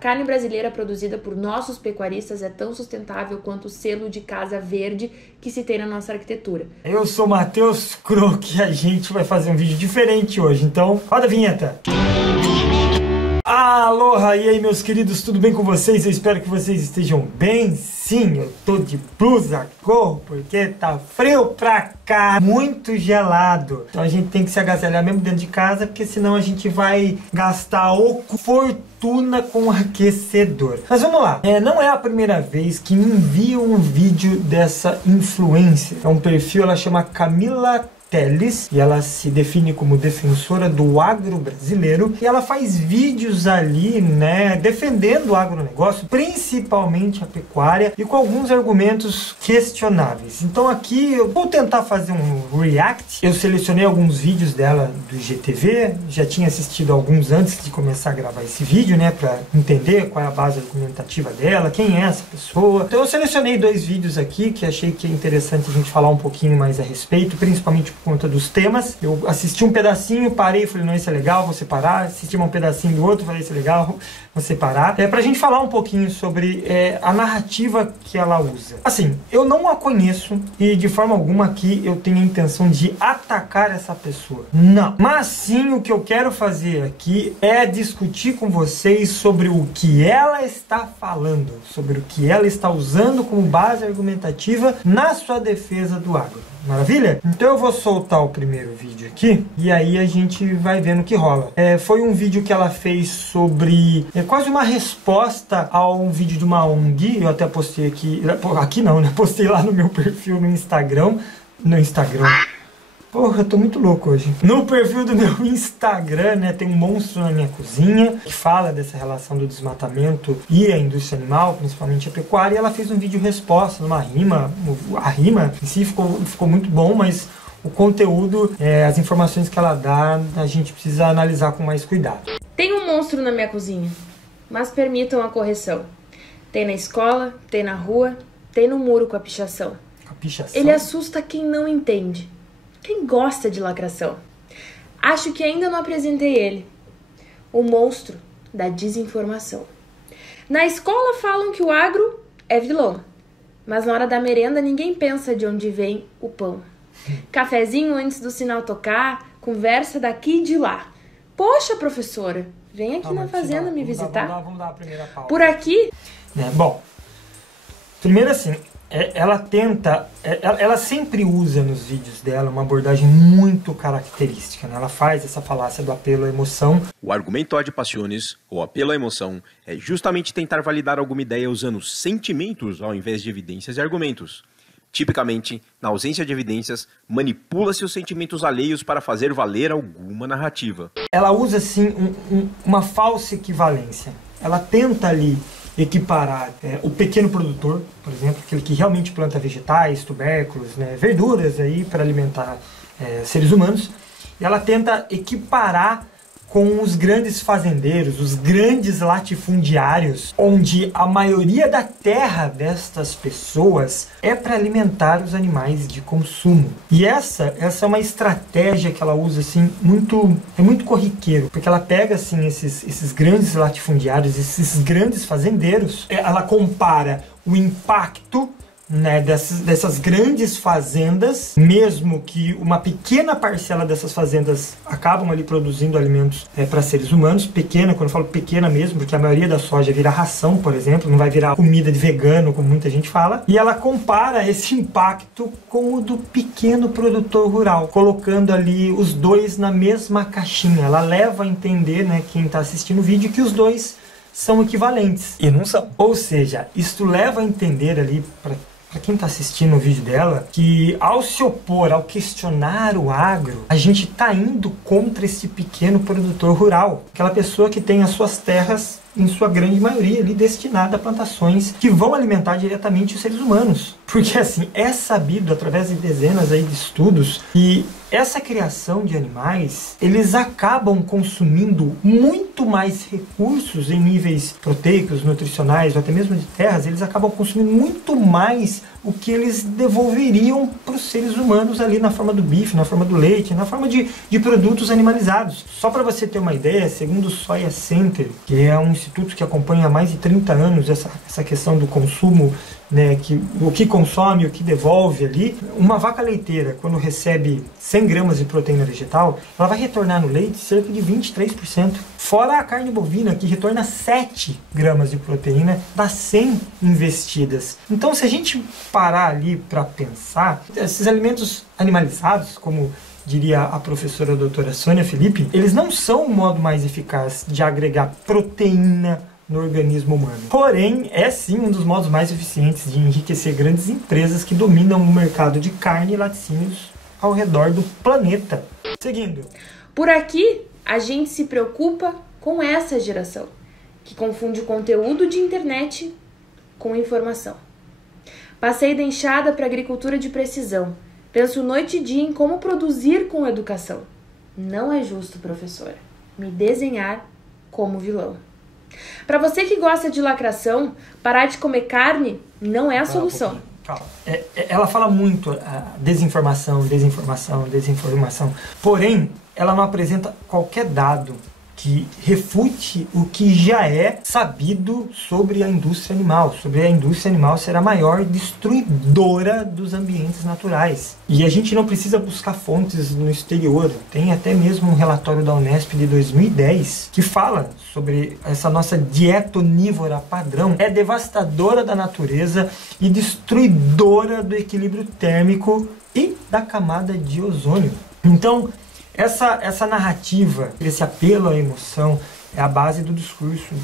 carne brasileira produzida por nossos pecuaristas é tão sustentável quanto o selo de casa verde que se tem na nossa arquitetura. Eu sou Matheus Croc e a gente vai fazer um vídeo diferente hoje, então roda a vinheta! Aloha! E aí, meus queridos, tudo bem com vocês? Eu espero que vocês estejam bem. Sim, eu tô de blusa cor porque tá frio pra cá, muito gelado. Então a gente tem que se agasalhar mesmo dentro de casa, porque senão a gente vai gastar fortuna com aquecedor. Mas vamos lá, não é a primeira vez que me enviam um vídeo dessa influencer. É um perfil, ela chama Camila Teles, e ela se define como defensora do agro brasileiro, e ela faz vídeos ali, né, defendendo o agronegócio, principalmente a pecuária, e com alguns argumentos questionáveis. Então aqui eu vou tentar fazer um react. Eu selecionei alguns vídeos dela do IGTV, já tinha assistido alguns antes de começar a gravar esse vídeo, né, para entender qual é a base argumentativa dela, quem é essa pessoa. Então eu selecionei 2 vídeos aqui que achei que é interessante a gente falar um pouquinho mais a respeito, principalmente por conta dos temas. Eu assisti um pedacinho, parei, falei, não, esse é legal, vou separar. Assisti um pedacinho do outro, falei, esse é legal, vou separar. Pra gente falar um pouquinho sobre a narrativa que ela usa. Assim, eu não a conheço e de forma alguma aqui eu tenho a intenção de atacar essa pessoa. Não. Mas sim, o que eu quero fazer aqui é discutir com vocês sobre o que ela está falando, sobre o que ela está usando como base argumentativa na sua defesa do agro. Maravilha? Então eu vou soltar o primeiro vídeo aqui e aí a gente vai vendo o que rola. Foi um vídeo que ela fez sobre quase uma resposta a um vídeo de uma ONG. Eu até postei aqui não, né? Postei lá no meu perfil no Instagram. Porra, eu tô muito louco hoje. No perfil do meu Instagram, né, tem um monstro na minha cozinha, que fala dessa relação do desmatamento e a indústria animal, principalmente a pecuária, e ela fez um vídeo resposta, numa rima. A rima em si ficou muito bom, mas o conteúdo, as informações que ela dá, a gente precisa analisar com mais cuidado. Tem um monstro na minha cozinha, mas permitam a correção. Tem na escola, tem na rua, tem no muro com a pichação. A pichação? Ele assusta quem não entende. Quem gosta de lacração? Acho que ainda não apresentei ele. O monstro da desinformação. Na escola falam que o agro é vilão, mas na hora da merenda ninguém pensa de onde vem o pão. Cafezinho antes do sinal tocar, conversa daqui e de lá. Poxa, professora, vem aqui na fazenda me visitar. Vamos dar a primeira pausa. Por aqui? Bom, primeiro assim, ela sempre usa nos vídeos dela uma abordagem muito característica, né? Ela faz essa falácia do apelo à emoção. O argumento ad passiones, ou apelo à emoção, é justamente tentar validar alguma ideia usando sentimentos ao invés de evidências e argumentos. Tipicamente, na ausência de evidências, manipula-se os sentimentos alheios para fazer valer alguma narrativa. Ela usa, assim, uma falsa equivalência. Ela tenta ali equiparar o pequeno produtor, por exemplo, aquele que realmente planta vegetais, tubérculos, né, verduras aí para alimentar seres humanos. E ela tenta equiparar com os grandes fazendeiros, os grandes latifundiários, onde a maioria da terra destas pessoas é para alimentar os animais de consumo. E essa é uma estratégia que ela usa assim muito corriqueiro, porque ela pega assim esses grandes latifundiários, esses grandes fazendeiros, ela compara o impacto, né, dessas grandes fazendas, mesmo que uma pequena parcela dessas fazendas acabam ali produzindo alimentos para seres humanos, pequena, quando eu falo pequena mesmo, porque a maioria da soja vira ração, por exemplo, não vai virar comida de vegano, como muita gente fala, e ela compara esse impacto com o do pequeno produtor rural, colocando ali os dois na mesma caixinha. Ela leva a entender, né, quem está assistindo o vídeo, que os dois são equivalentes, e não são. Ou seja, isto leva a entender ali, para quem está assistindo o vídeo dela, que ao se opor, ao questionar o agro, a gente está indo contra esse pequeno produtor rural. Aquela pessoa que tem as suas terras, em sua grande maioria, ali destinada a plantações que vão alimentar diretamente os seres humanos. Porque assim, é sabido através de dezenas aí de estudos que essa criação de animais, eles acabam consumindo muito mais recursos em níveis proteicos, nutricionais ou até mesmo de terras. Eles acabam consumindo muito mais o que eles devolveriam para os seres humanos ali na forma do bife, na forma do leite, na forma de produtos animalizados. Só para você ter uma ideia, segundo o Soya Center, que é um instituto que acompanha há mais de 30 anos essa questão do consumo, né, o que consome, o que devolve ali, uma vaca leiteira, quando recebe 100 gramas de proteína vegetal, ela vai retornar no leite cerca de 23%. Fora a carne bovina, que retorna 7 gramas de proteína das 100 investidas. Então, se a gente parar ali para pensar, esses alimentos animalizados, como diria a professora doutora Sônia Felipe, eles não são o modo mais eficaz de agregar proteína no organismo humano. Porém, é sim um dos modos mais eficientes de enriquecer grandes empresas que dominam o mercado de carne e laticínios ao redor do planeta. Seguindo. Por aqui, a gente se preocupa com essa geração, que confunde o conteúdo de internet com informação. Passei da enxada para a agricultura de precisão. Penso noite e dia em como produzir com educação. Não é justo, professora, me desenhar como vilão. Para você que gosta de lacração, parar de comer carne não é a solução. Calma. Ela fala muito desinformação. Porém, ela não apresenta qualquer dado que refute o que já é sabido sobre a indústria animal. Sobre a indústria animal ser a maior destruidora dos ambientes naturais. E a gente não precisa buscar fontes no exterior. Tem até mesmo um relatório da Unesp de 2010 que fala sobre essa nossa dieta onívora padrão. É devastadora da natureza e destruidora do equilíbrio térmico e da camada de ozônio. Então, essa narrativa, esse apelo à emoção, é a base do discurso,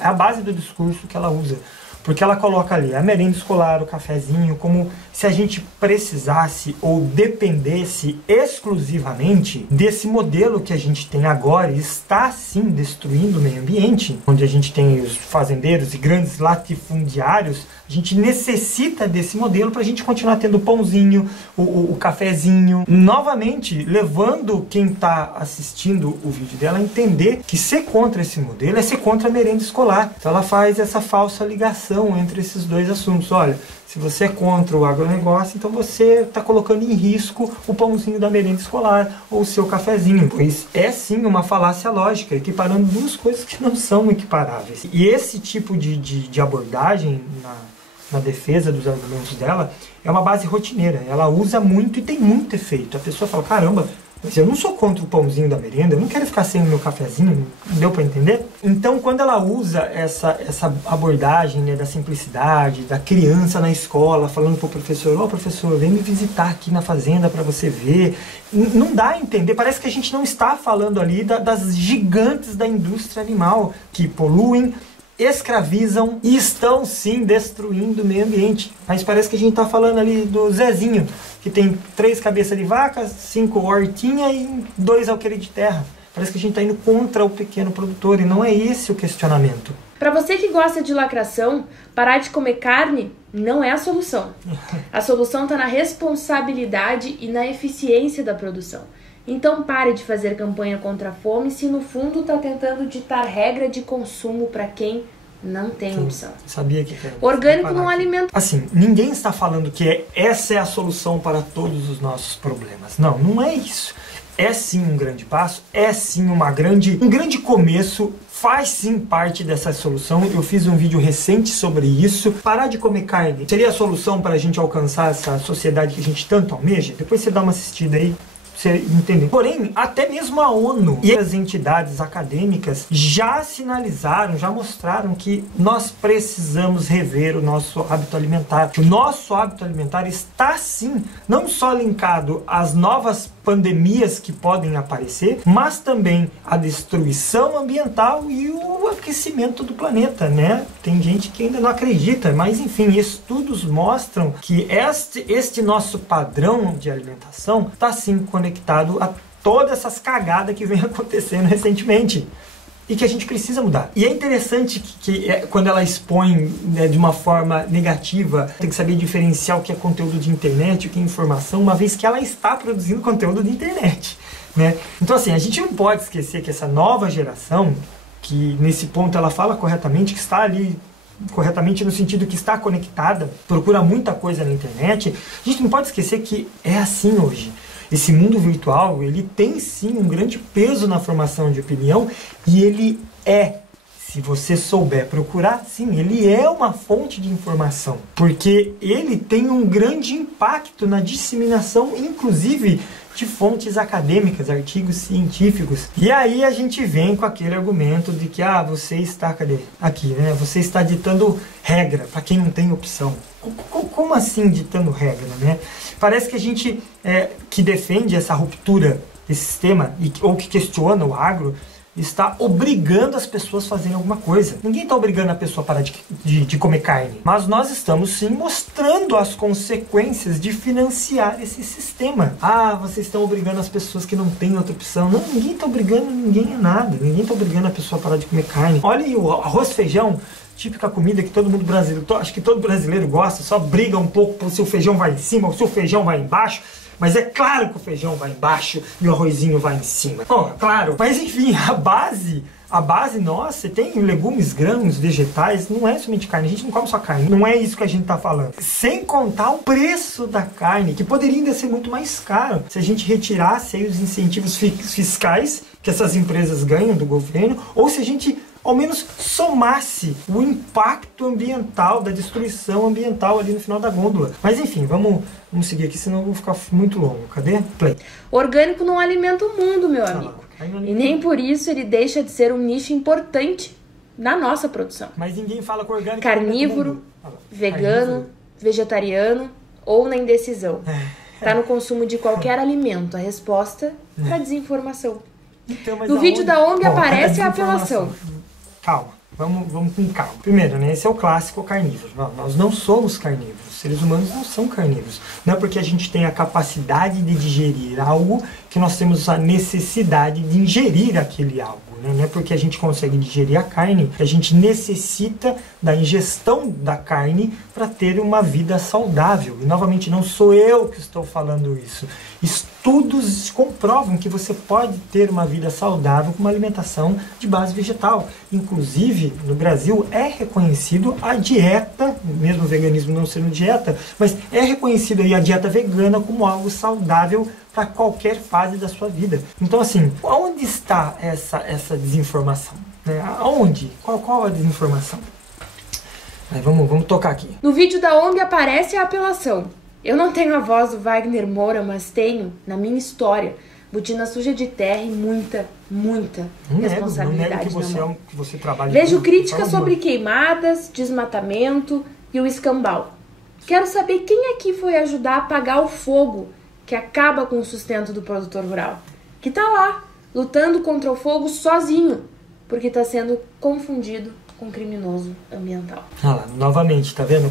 é a base do discurso que ela usa. Porque ela coloca ali a merenda escolar, o cafezinho, como se a gente precisasse ou dependesse exclusivamente desse modelo que a gente tem agora e está sim destruindo o meio ambiente, onde a gente tem os fazendeiros e grandes latifundiários. A gente necessita desse modelo para a gente continuar tendo o pãozinho, o cafezinho. Novamente, levando quem está assistindo o vídeo dela a entender que ser contra esse modelo é ser contra a merenda escolar. Então ela faz essa falsa ligação entre esses dois assuntos. Olha, se você é contra o agronegócio, então você está colocando em risco o pãozinho da merenda escolar ou o seu cafezinho. Pois é sim uma falácia lógica, equiparando duas coisas que não são equiparáveis. E esse tipo de abordagem na defesa dos argumentos dela é uma base rotineira. Ela usa muito e tem muito efeito. A pessoa fala, caramba, mas eu não sou contra o pãozinho da merenda, eu não quero ficar sem o meu cafezinho, deu para entender? Então, quando ela usa essa abordagem, né, da simplicidade, da criança na escola, falando para o professor, ó, professor, vem me visitar aqui na fazenda para você ver, não dá a entender, parece que a gente não está falando ali das gigantes da indústria animal, que poluem, escravizam e estão sim destruindo o meio ambiente. Mas parece que a gente está falando ali do Zezinho, que tem 3 cabeças de vaca, 5 hortinhas e 2 alqueires de terra. Parece que a gente está indo contra o pequeno produtor e não é esse o questionamento. Para você que gosta de lacração, parar de comer carne não é a solução. A solução está na responsabilidade e na eficiência da produção. Então pare de fazer campanha contra a fome se no fundo está tentando ditar regra de consumo para quem não tem opção. Sabia que orgânico não alimenta. Assim, ninguém está falando que essa é a solução para todos os nossos problemas. Não, não é isso. É sim um grande passo, é sim um grande começo, faz sim parte dessa solução. Eu fiz um vídeo recente sobre isso. Parar de comer carne seria a solução para a gente alcançar essa sociedade que a gente tanto almeja? Depois você dá uma assistida aí. Entender. Porém, até mesmo a ONU e as entidades acadêmicas já sinalizaram, já mostraram que nós precisamos rever o nosso hábito alimentar. O nosso hábito alimentar está sim, não só linkado às novas pandemias que podem aparecer, mas também a destruição ambiental e o aquecimento do planeta, né? Tem gente que ainda não acredita, mas enfim, estudos mostram que este nosso padrão de alimentação está sim conectado a todas essas cagadas que vem acontecendo recentemente. e que a gente precisa mudar. E é interessante quando ela expõe, né, de uma forma negativa, tem que saber diferenciar o que é conteúdo de internet e o que é informação, uma vez que ela está produzindo conteúdo de internet, né? Então assim, a gente não pode esquecer que essa nova geração, que nesse ponto ela fala corretamente, que está ali corretamente no sentido que está conectada, procura muita coisa na internet, a gente não pode esquecer que é assim hoje. Esse mundo virtual, ele tem sim um grande peso na formação de opinião e ele é, se você souber procurar, sim, ele é uma fonte de informação, porque ele tem um grande impacto na disseminação, inclusive de fontes acadêmicas, artigos científicos. E aí a gente vem com aquele argumento de que você está, cadê? Aqui, né? Você está ditando regra para quem não tem opção. Como assim ditando regra, né? Parece que a gente que defende essa ruptura desse sistema ou que questiona o agro está obrigando as pessoas a fazerem alguma coisa. Ninguém está obrigando a pessoa a parar de comer carne. Mas nós estamos sim mostrando as consequências de financiar esse sistema. Vocês estão obrigando as pessoas que não têm outra opção. Não, ninguém está obrigando ninguém a nada. Ninguém está obrigando a pessoa a parar de comer carne. Olha aí o arroz e feijão, típica comida que todo mundo brasileiro, acho que todo brasileiro gosta, só briga um pouco se o feijão vai em cima ou se o feijão vai embaixo. Mas é claro que o feijão vai embaixo e o arrozinho vai em cima. Claro. Mas enfim, a base nossa tem legumes, grãos, vegetais, não é somente carne. A gente não come só carne. Não é isso que a gente está falando. Sem contar o preço da carne, que poderia ainda ser muito mais caro se a gente retirasse aí os incentivos fiscais que essas empresas ganham do governo, ou se a gente ao menos somasse o impacto ambiental, da destruição ambiental ali no final da gôndola. Mas enfim, vamos seguir aqui, senão eu vou ficar muito longo. Cadê? Play. Orgânico não alimenta o mundo, meu amigo. E nem por isso ele deixa de ser um nicho importante na nossa produção. Mas ninguém fala com orgânico. Carnívoro, vegano, vegetariano ou na indecisão. Está no consumo de qualquer alimento. A resposta para a desinformação. Então, no vídeo da ONG aparece a apelação. Calma, vamos com calma. Primeiro, né, esse é o clássico carnívoro. Nós não somos carnívoros. Os seres humanos não são carnívoros. Não é porque a gente tem a capacidade de digerir algo que nós temos a necessidade de ingerir aquele algo. Não é porque a gente consegue digerir a carne que a gente necessita da ingestão da carne para ter uma vida saudável. E novamente, não sou eu que estou falando isso. Estudos comprovam que você pode ter uma vida saudável com uma alimentação de base vegetal. Inclusive, no Brasil é reconhecido a dieta, mesmo o veganismo não sendo dieta, mas é reconhecido aí a dieta vegana como algo saudável para qualquer fase da sua vida. Então, assim, onde está essa desinformação? Aonde? Qual a desinformação? Vamos tocar aqui. No vídeo da ONG aparece a apelação. Eu não tenho a voz do Wagner Moura, mas tenho, na minha história, botina suja de terra e muita responsabilidade na mão. Que você trabalha. Vejo críticas sobre queimadas, desmatamento e o escambau. Quero saber quem aqui foi ajudar a apagar o fogo que acaba com o sustento do produtor rural, que está lá, lutando contra o fogo sozinho, porque está sendo confundido com criminoso ambiental. Novamente, tá vendo?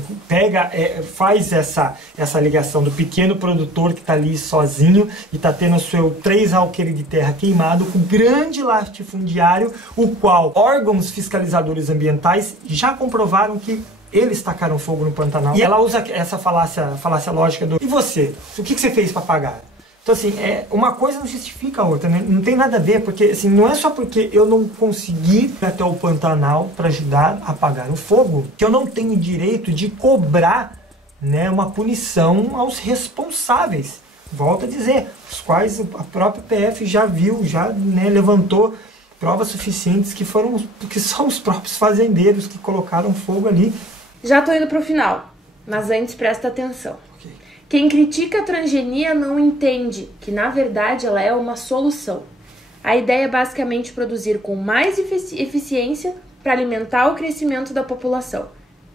Faz essa ligação do pequeno produtor que está ali sozinho e está tendo o seu 3 alqueires de terra queimado com grande latifundiário, o qual órgãos fiscalizadores ambientais já comprovaram que eles tacaram fogo no Pantanal. E ela usa essa falácia lógica do... E você? O que você fez para pagar? Então, assim, uma coisa não justifica a outra, né? Não tem nada a ver, porque, assim, não é só porque eu não consegui ir até o Pantanal para ajudar a apagar o fogo, que eu não tenho direito de cobrar, né, uma punição aos responsáveis. Volto a dizer, os quais a própria PF já viu, né, levantou provas suficientes que são os próprios fazendeiros que colocaram fogo ali. Já tô indo pro final, mas antes presta atenção. Okay. Quem critica a transgenia não entende que, na verdade, ela é uma solução. A ideia é basicamente produzir com mais eficiência para alimentar o crescimento da população.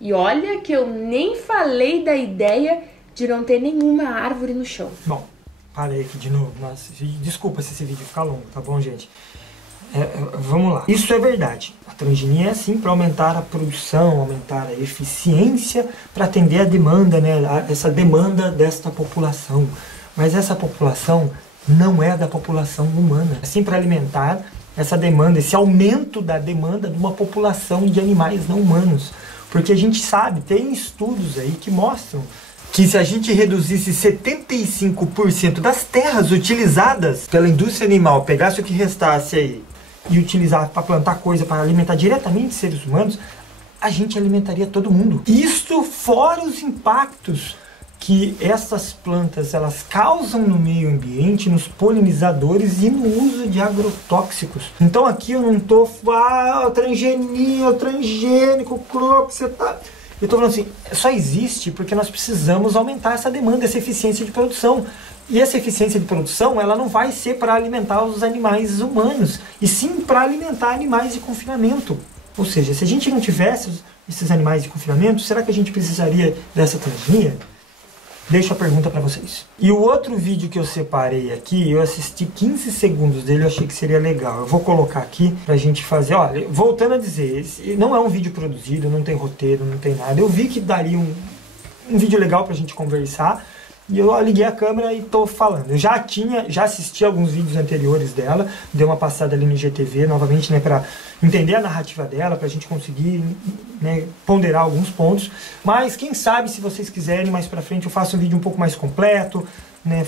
E olha que eu nem falei da ideia de não ter nenhuma árvore no chão. Bom, parei aqui de novo. Mas, desculpa se esse vídeo ficar longo, tá bom, gente? Vamos lá. Isso é verdade. A transgenia é assim para aumentar a produção, aumentar a eficiência, para atender a demanda, né? Essa demanda desta população. Mas essa população não é da população humana. Assim, para alimentar essa demanda, esse aumento da demanda de uma população de animais não humanos. Porque a gente sabe, tem estudos aí que mostram que se a gente reduzisse 75% das terras utilizadas pela indústria animal, pegasse o que restasse aí e utilizasse para plantar coisa, para alimentar diretamente seres humanos, a gente alimentaria todo mundo. Isso fora os impactos que essas plantas elas causam no meio ambiente, nos polinizadores e no uso de agrotóxicos. Então aqui eu não tô transgênico, croco, você tá... Eu tô falando assim, só existe porque nós precisamos aumentar essa demanda, essa eficiência de produção. E essa eficiência de produção, ela não vai ser para alimentar os animais humanos, e sim para alimentar animais de confinamento. Ou seja, se a gente não tivesse esses animais de confinamento, será que a gente precisaria dessa transgenia? Deixo a pergunta para vocês. E o outro vídeo que eu separei aqui, eu assisti 15 segundos dele, eu achei que seria legal. Eu vou colocar aqui pra gente fazer, olha, voltando a dizer, esse não é um vídeo produzido, não tem roteiro, não tem nada. Eu vi que daria um vídeo legal pra gente conversar, e eu liguei a câmera e tô falando. Eu já assisti alguns vídeos anteriores dela, dei uma passada ali no IGTV, novamente, né, pra entender a narrativa dela, pra gente conseguir, né, ponderar alguns pontos. Mas quem sabe, se vocês quiserem, mais pra frente eu faço um vídeo um pouco mais completo, né,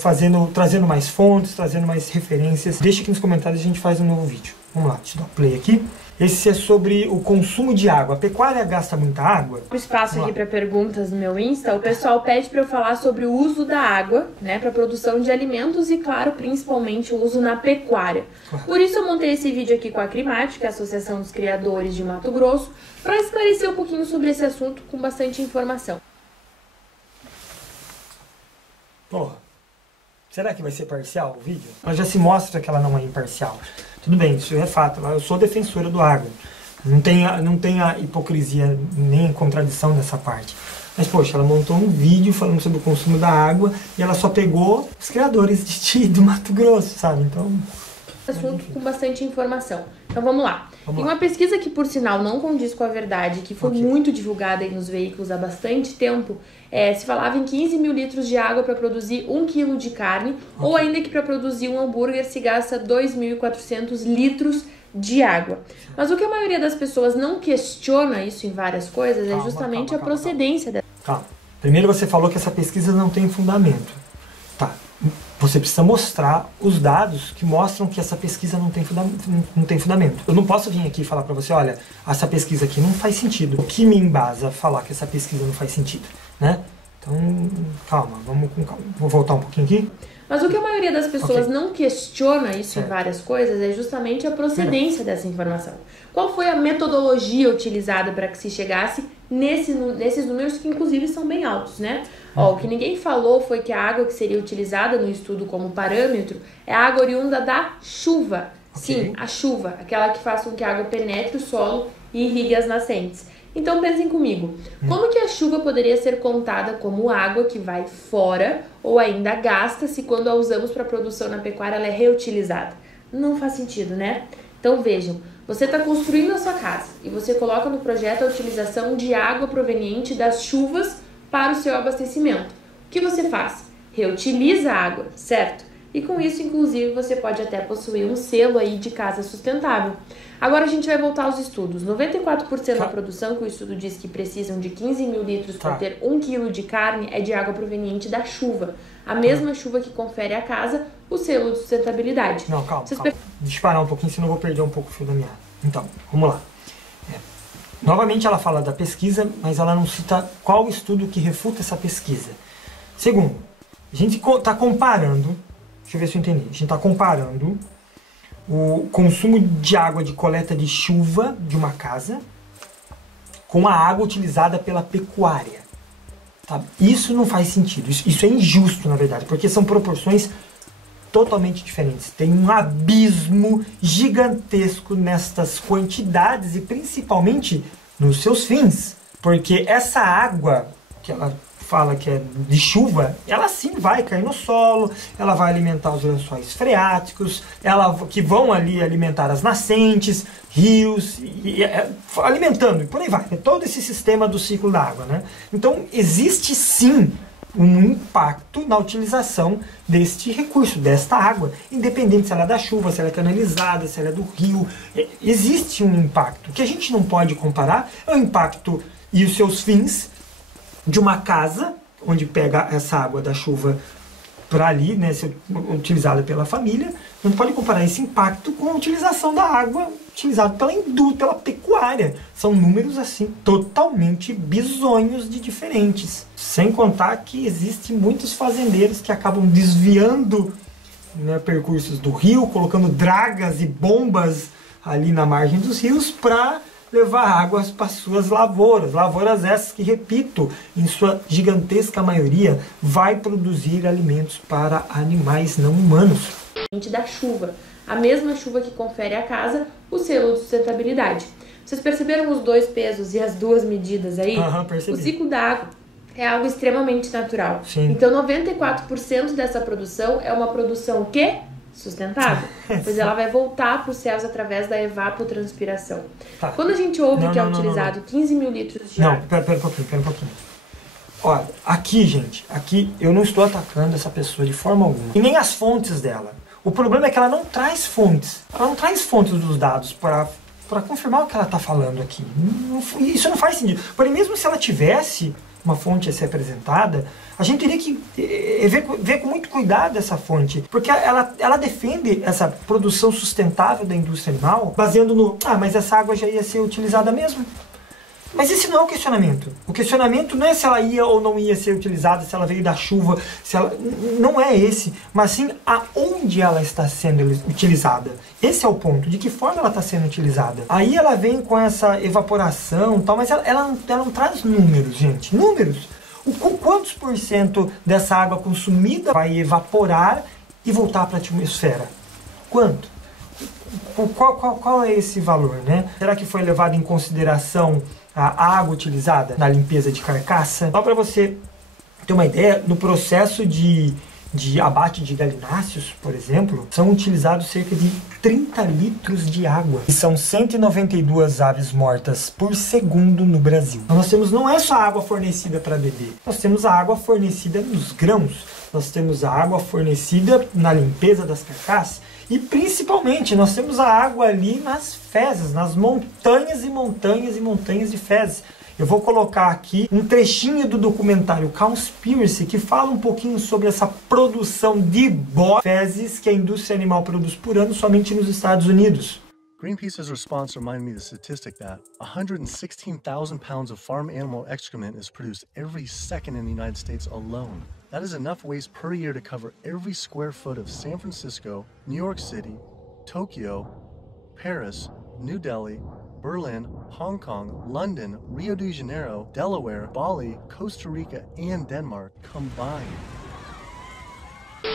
trazendo mais fontes, trazendo mais referências. Deixa aqui nos comentários e a gente faz um novo vídeo. Vamos lá, deixa eu dar um play aqui. Esse é sobre o consumo de água. A pecuária gasta muita água? O espaço aqui para perguntas no meu Insta, o pessoal pede para eu falar sobre o uso da água, né, para produção de alimentos e, claro, principalmente o uso na pecuária. Por isso eu montei esse vídeo aqui com a Crimática, a Associação dos Criadores de Mato Grosso, para esclarecer um pouquinho sobre esse assunto com bastante informação. Porra, será que vai ser parcial o vídeo? Ela já se mostra que ela não é imparcial. Tudo bem, isso é fato. Eu sou defensora do agro. Não tem a hipocrisia nem a contradição nessa parte. Mas, poxa, ela montou um vídeo falando sobre o consumo da água e ela só pegou os criadores de ti do Mato Grosso, sabe? Então... assunto com bastante informação. Então vamos lá. Em uma pesquisa que, por sinal, não condiz com a verdade, que foi muito divulgada aí nos veículos há bastante tempo, se falava em 15 mil litros de água para produzir 1 quilo de carne, ou ainda que para produzir um hambúrguer se gasta 2.400 litros de água. Mas o que a maioria das pessoas não questiona isso em várias coisas é justamente a procedência dela. Calma. Primeiro você falou que essa pesquisa não tem fundamento. Tá. Você precisa mostrar os dados que mostram que essa pesquisa não tem fundamento. Eu não posso vir aqui e falar para você, olha, essa pesquisa aqui não faz sentido. O que me embasa a falar que essa pesquisa não faz sentido, né? Então, calma, vamos com calma. Vou voltar um pouquinho aqui. Mas o que a maioria das pessoas não questiona isso em várias coisas é justamente a procedência dessa informação. Qual foi a metodologia utilizada para que se chegasse nesses números que inclusive são bem altos, né? Ó, o que ninguém falou foi que a água que seria utilizada no estudo como parâmetro é a água oriunda da chuva. Sim, a chuva, aquela que faz com que a água penetre o solo e irrigue as nascentes. Então pensem comigo, como que a chuva poderia ser contada como água que vai fora ou ainda gasta-se quando a usamos para produção na pecuária, ela é reutilizada? Não faz sentido, né? Então vejam, você está construindo a sua casa e você coloca no projeto a utilização de água proveniente das chuvas para o seu abastecimento. O que você faz? Reutiliza a água, certo? E com isso, inclusive, você pode até possuir um selo aí de casa sustentável. Agora a gente vai voltar aos estudos. 94% da produção que o estudo diz que precisam de 15 mil litros para ter 1 quilo de carne é de água proveniente da chuva. A mesma chuva que confere à casa o selo de sustentabilidade. Não, calma. Deixa eu parar um pouquinho, senão eu vou perder um pouco o fio da meada. Então, vamos lá. Novamente ela fala da pesquisa, mas ela não cita qual estudo que refuta essa pesquisa. Segundo, a gente está comparando, deixa eu ver se eu entendi, a gente está comparando o consumo de água de coleta de chuva de uma casa com a água utilizada pela pecuária. Sabe? Isso não faz sentido, isso é injusto na verdade, porque são proporções totalmente diferentes. Tem um abismo gigantesco nestas quantidades e principalmente nos seus fins. Porque essa água que ela fala que é de chuva, ela sim vai cair no solo, ela vai alimentar os lençóis freáticos, que vão ali alimentar as nascentes, rios, alimentando, e por aí vai. É todo esse sistema do ciclo da água, né? Então existe sim um impacto na utilização deste recurso, desta água, independente se ela é da chuva, se ela é canalizada, se ela é do rio, existe um impacto. O que a gente não pode comparar é o impacto e os seus fins de uma casa, onde pega essa água da chuva para ali, né, ser utilizada pela família. Não pode comparar esse impacto com a utilização da água utilizada pela pecuária. São números assim totalmente bizonhos de diferentes. Sem contar que existem muitos fazendeiros que acabam desviando, né, percursos do rio, colocando dragas e bombas ali na margem dos rios para levar águas para suas lavouras. Lavouras essas que, repito, em sua gigantesca maioria, vai produzir alimentos para animais não humanos. Da chuva, a mesma chuva que confere à casa o selo de sustentabilidade. Vocês perceberam os dois pesos e as duas medidas aí? Percebi. O ciclo da água é algo extremamente natural. Sim. Então 94% dessa produção é uma produção o quê? Sustentável, pois ela vai voltar para os céus através da evapotranspiração. Tá. Quando a gente ouve que é utilizado 15 mil litros de água... Pera um pouquinho. Olha, aqui, gente, eu não estou atacando essa pessoa de forma alguma. E nem as fontes dela. O problema é que ela não traz fontes. Ela não traz fontes dos dados para confirmar o que ela está falando aqui. Isso não faz sentido. Porém, mesmo se ela tivesse uma fonte a ser apresentada, a gente teria que ver com muito cuidado essa fonte, porque ela defende essa produção sustentável da indústria animal, baseando no, mas essa água já ia ser utilizada mesmo. Mas esse não é o questionamento. O questionamento não é se ela ia ou não ia ser utilizada, se ela veio da chuva, não é esse, mas sim aonde ela está sendo utilizada. Esse é o ponto, de que forma ela está sendo utilizada. Aí ela vem com essa evaporação e tal, mas ela não traz números, gente. Números. Quantos por cento dessa água consumida vai evaporar e voltar para a atmosfera? Quanto? Qual é esse valor, né? Será que foi levado em consideração a água utilizada na limpeza de carcaça? Só para você ter uma ideia, no processo de abate de galináceos, por exemplo, são utilizados cerca de 30 litros de água. E são 192 aves mortas por segundo no Brasil. Então nós temos não é só a água fornecida para beber, nós temos a água fornecida nos grãos, nós temos a água fornecida na limpeza das carcaças, e principalmente nós temos a água ali nas fezes, nas montanhas e montanhas e montanhas de fezes. Eu vou colocar aqui um trechinho do documentário Cowspiracy, que fala um pouquinho sobre essa produção de fezes que a indústria animal produz por ano somente nos Estados Unidos. Greenpeace's response reminded me of the statistic that 116,000 pounds of farm animal excrement is produced every second in the United States alone. That is enough waste per year to cover every square foot of San Francisco, New York City, Tokyo, Paris, New Delhi, Berlin, Hong Kong, London, Rio de Janeiro, Delaware, Bali, Costa Rica, and Denmark combined.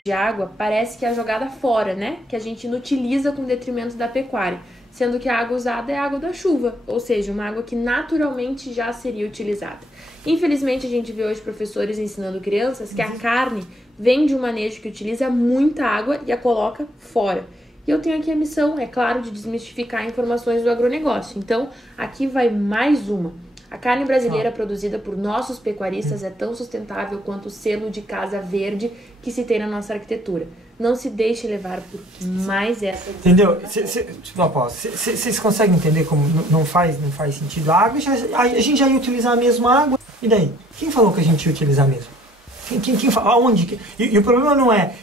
De água parece que é jogada fora, né? Que a gente inutiliza com detrimento da pecuária, sendo que a água usada é a água da chuva, ou seja, uma água que naturalmente já seria utilizada. Infelizmente, a gente vê hoje professores ensinando crianças que a carne vem de um manejo que utiliza muita água e a coloca fora. E eu tenho aqui a missão, é claro, de desmistificar informações do agronegócio. Então, aqui vai mais uma. A carne brasileira produzida por nossos pecuaristas é tão sustentável quanto o selo de Casa Verde que se tem na nossa arquitetura. Não se deixe levar por mais essa... Entendeu? Vocês conseguem entender como não faz sentido? A água, a gente já ia utilizar a mesma água. E daí? Quem falou que a gente ia utilizar mesmo? Quem falou? Aonde? E o problema não é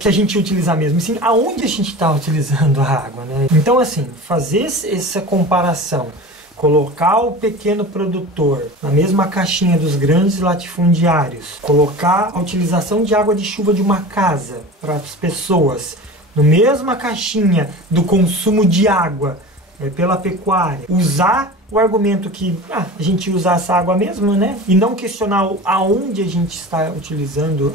que a gente ia utilizar mesmo, sim aonde a gente está utilizando a água, né? Então, assim, fazer essa comparação, colocar o pequeno produtor na mesma caixinha dos grandes latifundiários, colocar a utilização de água de chuva de uma casa para as pessoas na mesma caixinha do consumo de água pela pecuária, usar o argumento que a gente usa essa água mesmo, né? E não questionar aonde a gente está utilizando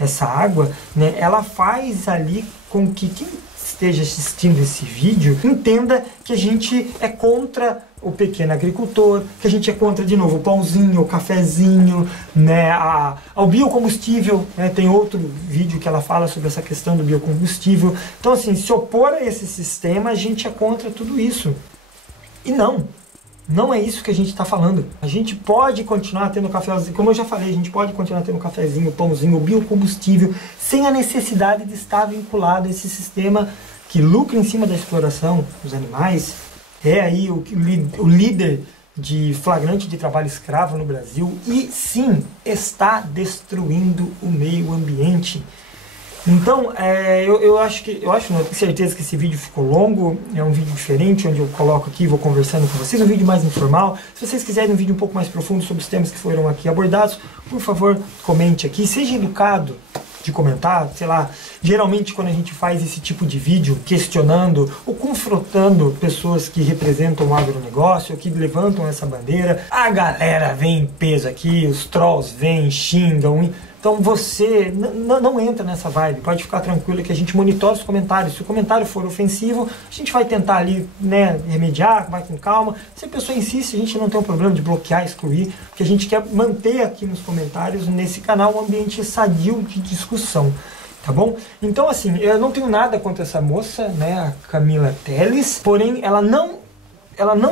essa água, né? Ela faz ali com que quem esteja assistindo esse vídeo entenda que a gente é contra o pequeno agricultor, que a gente é contra, de novo, o pãozinho, o cafezinho, né, ao biocombustível, né, tem outro vídeo que ela fala sobre essa questão do biocombustível. Então, assim, se opor a esse sistema, a gente é contra tudo isso. E não Não é isso que a gente está falando. A gente pode continuar tendo cafezinho, como eu já falei, a gente pode continuar tendo cafezinho, pãozinho, biocombustível, sem a necessidade de estar vinculado a esse sistema que lucra em cima da exploração dos animais. É aí o líder de flagrante de trabalho escravo no Brasil e sim, está destruindo o meio ambiente. Então, eu não tenho certeza que esse vídeo ficou longo, é um vídeo diferente, onde eu coloco aqui e vou conversando com vocês, um vídeo mais informal. Se vocês quiserem um vídeo um pouco mais profundo sobre os temas que foram aqui abordados, por favor, comente aqui, seja educado de comentar, sei lá, geralmente quando a gente faz esse tipo de vídeo questionando ou confrontando pessoas que representam o agronegócio, que levantam essa bandeira, a galera vem em peso aqui, os trolls vêm, xingam. Então você não entra nessa vibe, pode ficar tranquilo que a gente monitora os comentários. Se o comentário for ofensivo, a gente vai tentar ali, né, remediar, vai com calma. Se a pessoa insiste, a gente não tem um problema de bloquear, excluir, porque a gente quer manter aqui nos comentários, nesse canal, um ambiente sadio de discussão. Tá bom? Então assim, eu não tenho nada contra essa moça, né, a Camila Teles, porém ela não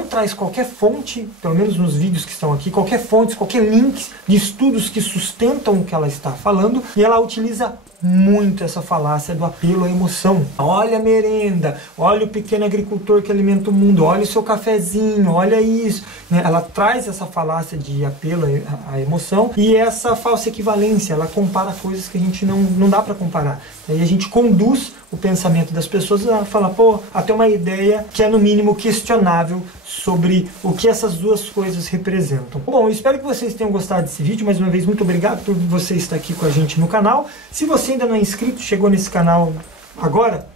traz qualquer fonte, pelo menos nos vídeos que estão aqui, qualquer fonte, qualquer link de estudos que sustentam o que ela está falando, e ela utiliza muito essa falácia do apelo à emoção. Olha a merenda, olha o pequeno agricultor que alimenta o mundo, olha o seu cafezinho, olha isso. Ela traz essa falácia de apelo à emoção e essa falsa equivalência, ela compara coisas que a gente não dá para comparar. Aí a gente conduz o pensamento das pessoas a falar, pô, até uma ideia que é no mínimo questionável sobre o que essas duas coisas representam. Bom, eu espero que vocês tenham gostado desse vídeo. Mais uma vez, muito obrigado por você estar aqui com a gente no canal. Se você ainda não é inscrito, chegou nesse canal agora,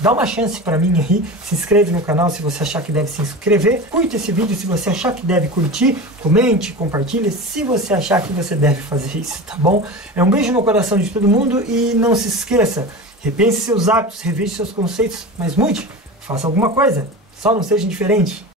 dá uma chance pra mim aí, se inscreve no canal se você achar que deve se inscrever, curte esse vídeo se você achar que deve curtir, comente, compartilhe se você achar que você deve fazer isso, tá bom? Um beijo no coração de todo mundo e não se esqueça, repense seus hábitos, reveja seus conceitos, mas mude, faça alguma coisa, só não seja indiferente.